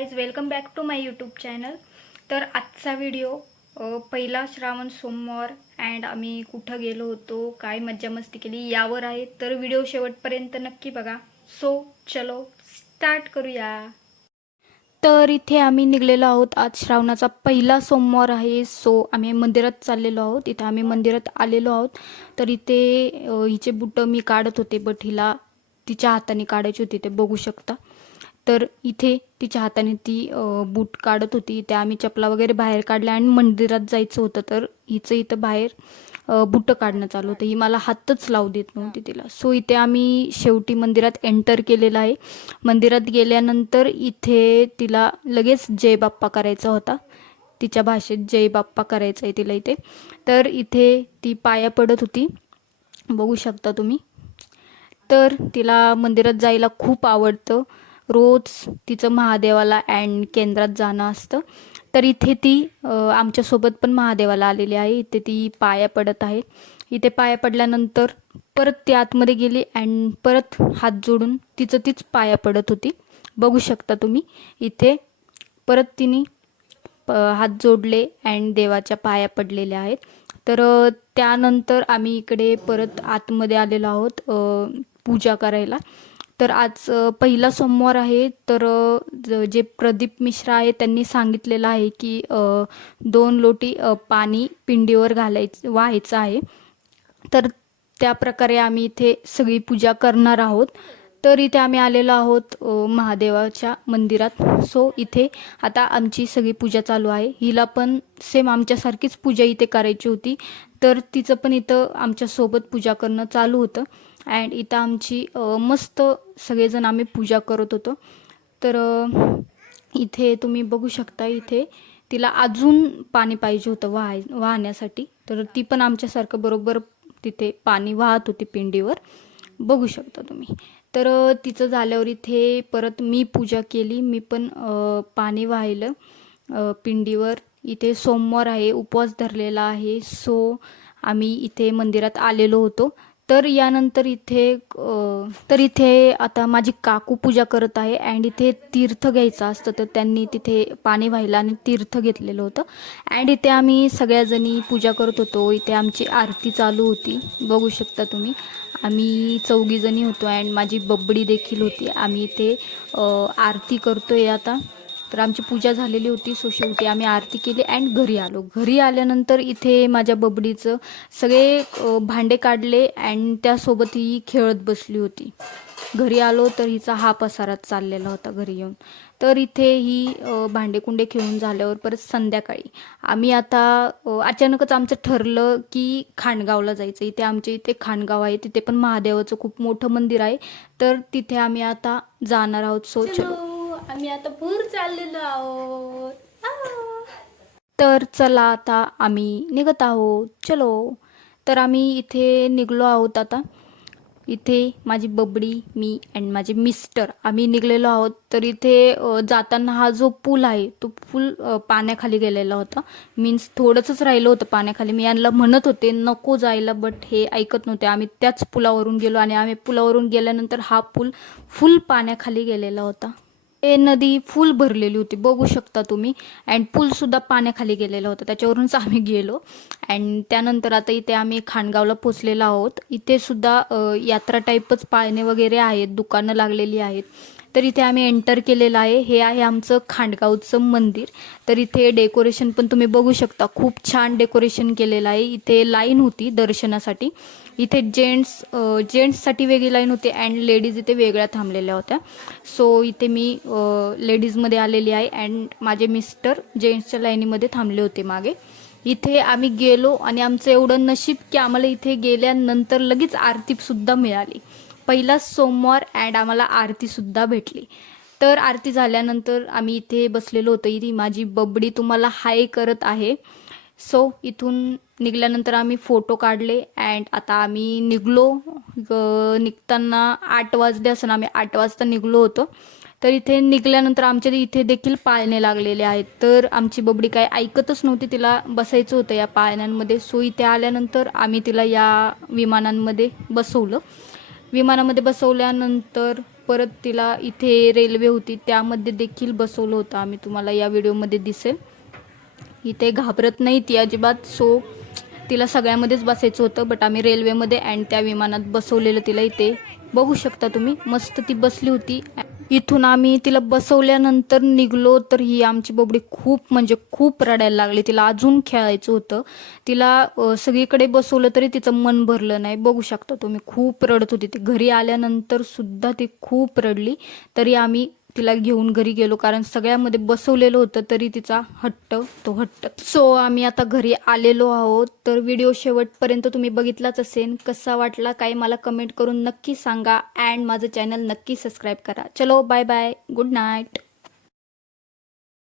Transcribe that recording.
Guys welcome back to my YouTube channel तर आजचा video पहिला श्रावण सोमवार अँड आम्ही कुठं गेलो होतो काय मज्जा मस्ती केली यावर आहे. तर व्हिडिओ शेवटपर्यंत नक्की बघा. सो चलो स्टार्ट करूया. तर इथे आम्ही निघलेलो आहोत. आज श्रावणाचा पहिला सोमवार आहे. सो आम्ही मंदिरात चाललेलो आहोत. इथे आम्ही मंदिरात आलेलो आहोत. तर इथे हिचे बुटं मी काढत होते बट हिला तिच्या हाताने काढायची होती ते बघू शकता. तर इथे तिच्या हाताने ती बूट काढत होती. त्या आम्ही चपला वगैरे बाहेर काढल्या आणि मंदिरात जायचं होतं. तर हिचं इथं बाहेर बुटं काढणं चालू होतं. ही मला हातच लावू देत नव्हती तिला. सो इथे आम्ही शेवटी मंदिरात एंटर केलेलं आहे. मंदिरात गेल्यानंतर इथे तिला लगेच जय बाप्पा करायचा होता. तिच्या भाषेत जय बाप्पा करायचं आहे तिला इथे. तर इथे ती पाया पडत होती. बघू शकता तुम्ही. तर तिला मंदिरात जायला खूप आवडतं. रोज तिचं महादेवाला अँड केंद्रात जाणं असतं. तर इथे ती आमच्यासोबत पण महादेवाला आलेली आहे. इथे ती पाया पडत आहे. इथे पाया पडल्यानंतर परत ती आतमध्ये गेली अँड परत हात जोडून तिचं तीच पाया पडत होती. बघू शकता तुम्ही इथे परत तिने प हात जोडले अँड देवाच्या पाया पडलेल्या आहेत. तर त्यानंतर आम्ही इकडे परत आतमध्ये आलेलो आहोत पूजा करायला. तर आज पहिला सोमवार आहे तर जे प्रदीप मिश्रा आहे त्यांनी सांगितलेलं आहे की दोन लोटी पाणी पिंडीवर घालायचं व्हायचं आहे. तर त्या प्रकारे आम्ही इथे सगळी पूजा करणार आहोत. तर इथे आम्ही आलेलो आहोत महादेवाच्या मंदिरात. सो इथे आता आमची सगळी पूजा चालू आहे. हिला पण सेम आमच्यासारखीच पूजा इथे करायची होती. तर तिचं पण इथं आमच्यासोबत पूजा करणं चालू होतं. अँड इथं आमची मस्त सगळेजण आम्ही पूजा करत होतो. तर इथे तुम्ही बघू शकता इथे तिला अजून पाणी पाहिजे होतं वाहाय वाहण्यासाठी. तर ती पण आमच्यासारखं बरोबर तिथे पाणी वाहत होती पिंडीवर. बघू शकता तुम्ही. तर तिचं झाल्यावर इथे परत मी पूजा केली. मी पण पाणी वाहिलं पिंडीवर. इथे सोमवार आहे उपवास धरलेला आहे. सो आम्ही इथे मंदिरात आलेलो होतो. तर यानंतर इथे तर इथे आता माझी काकू पूजा करत आहे अँड इथे तीर्थ घ्यायचं असतं तर त्यांनी तिथे पाणी व्हायला आणि तीर्थ घेतलेलं होतं. अँड इथे आम्ही सगळ्याजणी पूजा करत होतो. इथे आमची आरती चालू होती. बघू शकता तुम्ही. आम्ही चौघीजणी होतो अँड माझी बबडी देखील होती. आम्ही इथे आरती करतो आहे आता. तर आमची पूजा झालेली होती सो शेवटी आम्ही आरती केली अँड घरी आलो. घरी आल्यानंतर इथे माझ्या बबडीचं सगळे भांडे काढले अँड त्यासोबत ही खेळत बसली होती. घरी आलो तर हिचा हा पसारा चाललेला होता घरी येऊन. तर इथे ही भांडेकुंडे खेळून झाल्यावर परत संध्याकाळी आम्ही आता अचानकच आमचं ठरलं की खाणगावला जायचं. इथे आमच्या इथे खाणगाव आहे. तिथे पण महादेवाचं खूप मोठं मंदिर आहे. तर तिथे आम्ही आता जाणार आहोत. सो चलो. आम्ही आता पूर चाललेलो आहोत. तर चला आता आम्ही निघत आहोत. चलो. तर आम्ही इथे निघलो आहोत आता. इथे माझी बबडी मी अँड माझे मिस्टर आम्ही निघलेलो आहोत. तर इथे जाताना हा जो पूल आहे तो पूल पाण्याखाली गेलेला होता. मीन्स थोडंसंच राहिलं होतं पाण्याखाली. मी यांना म्हणत होते नको जायला बट हे ऐकत नव्हते. आम्ही त्याच पुलावरून गेलो आणि आम्ही पुलावरून गेल्यानंतर हा पूल फुल पाण्याखाली गेलेला होता. ए नदी फुल भरलेली होती बघू शकता तुम्ही. अँड पूलसुद्धा पाण्याखाली गेलेला होता. त्याच्यावरूनच आम्ही गेलो. अँड त्यानंतर आता इथे आम्ही खाणगावला पोचलेलो आहोत. इथे सुद्धा यात्रा टाईपच पाळणे वगैरे आहेत दुकानं लागलेली आहेत. तर इथे आम्ही एंटर केलेलं आहे. हे आहे आमचं खांडगावचं मंदिर. तर इथे डेकोरेशन पण तुम्ही बघू शकता. खूप छान डेकोरेशन केलेलं आहे. इथे लाईन होती दर्शनासाठी. इथे जेंट्स जेंट्ससाठी वेगळी लाईन होती अँड लेडीज इथे वेगळ्या थांबलेल्या होत्या. सो इथे मी लेडीजमध्ये आलेली आहे अँड माझे मिस्टर जेंट्सच्या लाईनीमध्ये थांबले होते मागे. इथे आम्ही गेलो आणि आमचं एवढं नशीब की आम्हाला इथे गेल्यानंतर लगेच आरतीसुद्धा मिळाली. पहिला सोमवार अँड आम्हाला आरतीसुद्धा भेटली. तर आरती झाल्यानंतर आम्ही इथे बसलेलो होतो. इथे माझी बबडी तुम्हाला हाय करत आहे. सो इथून निघाल्यानंतर आम्ही फोटो काढले अँड आता आम्ही निघलो. निघताना आठ वाजले असं आम्ही आठ वाजता निघलो होतो. तर इथे निघाल्यानंतर आमच्या इथे देखील पाळणे लागलेले आहेत. तर आमची बबडी काय ऐकतच नव्हती. तिला बसायचं होतं या पाळण्यांमध्ये. सो इथे आल्यानंतर आम्ही तिला या विमानांमध्ये बसवलं. विमानामध्ये बसवल्यानंतर परत तिला इथे रेल्वे होती त्यामध्ये देखील बसवलं होतं. आम्ही तुम्हाला या व्हिडिओमध्ये दिसेल. इथे घाबरत नाही ती अजिबात. सो तिला सगळ्यामध्येच बसायचं होतं बट आम्ही रेल्वेमध्ये अँड त्या विमानात बसवलेलं तिला इथे बघू शकता तुम्ही. मस्त ती बसली होती इथून आम्ही तिला बसवल्यानंतर निघलो तर ही आमची बबडी खूप म्हणजे खूप रडायला लागली. तिला अजून खेळायचं होतं. तिला सगळीकडे बसवलं तरी तिचं मन भरलं नाही. बघू शकता तुम्ही खूप रडत होती ती. घरी आल्यानंतर सुद्धा ती खूप रडली. तरी आम्ही तिला घेऊन घरी गेलो कारण सगळ्यामध्ये बसवलेलं होतं तरी तिचा हट्ट तो हट्ट. सो आम्ही आता घरी आलेलो आहोत तर व्हिडिओ शेवटपर्यंत तुम्ही बघितलाच असेल. कसा वाटला काय मला कमेंट करून नक्की सांगा अँड माझं चॅनल नक्की सबस्क्राईब करा. चलो बाय बाय गुड नाईट